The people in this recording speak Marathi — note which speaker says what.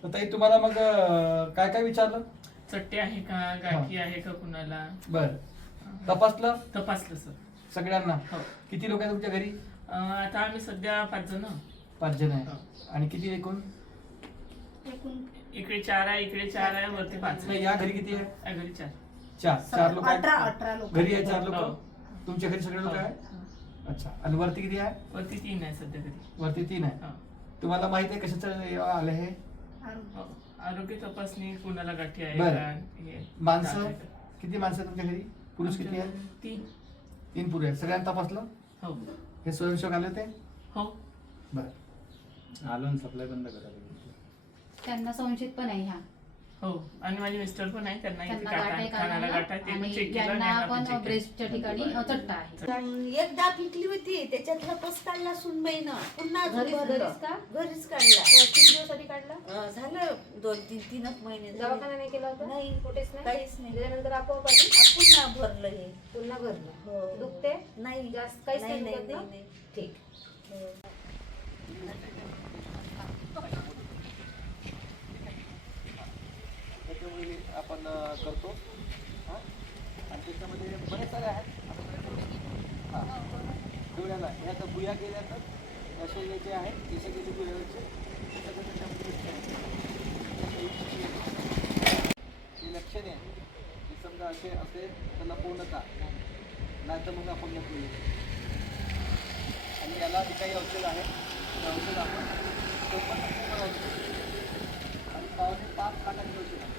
Speaker 1: तर ताई तुम्हाला मग काय काय विचारलं?
Speaker 2: चट्टे आहे का, गाठी आहे का कुणाला?
Speaker 1: बर, तपासलं
Speaker 2: सर
Speaker 1: सगळ्यांना?
Speaker 2: हो.
Speaker 1: किती लोक आहेत तुमच्या घरी?
Speaker 2: आता आम्ही सध्या 5 जण.
Speaker 1: 5 जण
Speaker 2: हो.
Speaker 1: आहे. आणि किती एकूण?
Speaker 2: इकडे 4 आहे, इकडे 4 आहे, वरती 5.
Speaker 1: नाही, या घरी किती आहे?
Speaker 2: या घरी 4.
Speaker 1: 4 लोक आहेत.
Speaker 3: 18 लोक
Speaker 1: घरी आहे 4
Speaker 2: हो.
Speaker 1: लोक. तुमच्या घरी सगळे लोक
Speaker 2: हो.
Speaker 1: आहे? अच्छा. आणि वरती किती आहे?
Speaker 2: वरती 3 आहे सध्या घरी.
Speaker 1: वरती 3 आहे.
Speaker 2: हो.
Speaker 1: तुम्हाला माहित आहे कशाचं आलं हे?
Speaker 2: हो. आरोग्य तपासणी, कुणाला गाठी आहे
Speaker 1: बरं.
Speaker 2: का, हे
Speaker 1: माणसं
Speaker 2: आहे का?
Speaker 1: किती माणसं आहेत तुमच्या घरी? पुरुष किती आहेत?
Speaker 2: 3.
Speaker 1: 3 पुरुष आहेत. सगळ्यांना तपासलं?
Speaker 2: हो
Speaker 1: हे स्वयंसेवक आले होते?
Speaker 2: हो.
Speaker 1: बरं.
Speaker 4: आलोन सप्लाय बंद करा.
Speaker 5: त्यांना संशयित पण आहे ह्या.
Speaker 2: हो. आणि माझे मिस्टर पण आहे, त्यांना इथे
Speaker 5: त्यांना गाठ आहे
Speaker 2: कानाला गाठ आहे, ते पण
Speaker 5: आणि
Speaker 2: चेक केलं आणि
Speaker 5: यांना
Speaker 2: यांना पण
Speaker 5: पण
Speaker 2: check केलं.
Speaker 5: ब्रेस्टच्या ठिकाणी चट्टा आहे.
Speaker 3: एकदा पिकली होती त्याच्यातला कस काढला सुनबाईनं पुन्हा अजून
Speaker 5: घरीच
Speaker 3: भरलं.
Speaker 5: का?
Speaker 3: घरीच काढला.
Speaker 5: किती दिवसासाठी काढला?
Speaker 3: झालं 2-3 महिने झाले.
Speaker 5: दवाखाना नाही केला होता?
Speaker 3: नाही.
Speaker 5: कुठेच नाही?
Speaker 3: काहीच नाही.
Speaker 5: त्याच्यानंतर आपोआप आली?
Speaker 3: पुन्हा भरलं हे.
Speaker 5: पुन्हा भरलं.
Speaker 3: हो.
Speaker 5: दुखते?
Speaker 3: नाही
Speaker 5: जास्त काहीच नाही
Speaker 3: नाही
Speaker 5: दुखत ना?
Speaker 3: नाही.
Speaker 5: ठीक.
Speaker 3: हो.
Speaker 1: त्याच्यामुळे आपण करतो. हां, आणि त्याच्यामध्ये बरेच सारे आहेत. हां, डोळ्याला ह्या तर बुया केल्या तर असे याचे आहेत, जसे की डोळ्याचे हे लक्षणे आहे. हे समजा असे असेल तर लपवणं नाही तर मग अपंगत्व येईल. आणि याला जे काही औषध आहे ते औषध आपण 90% बनवतो. आणि 5.5 लाखांचे औषध आहे.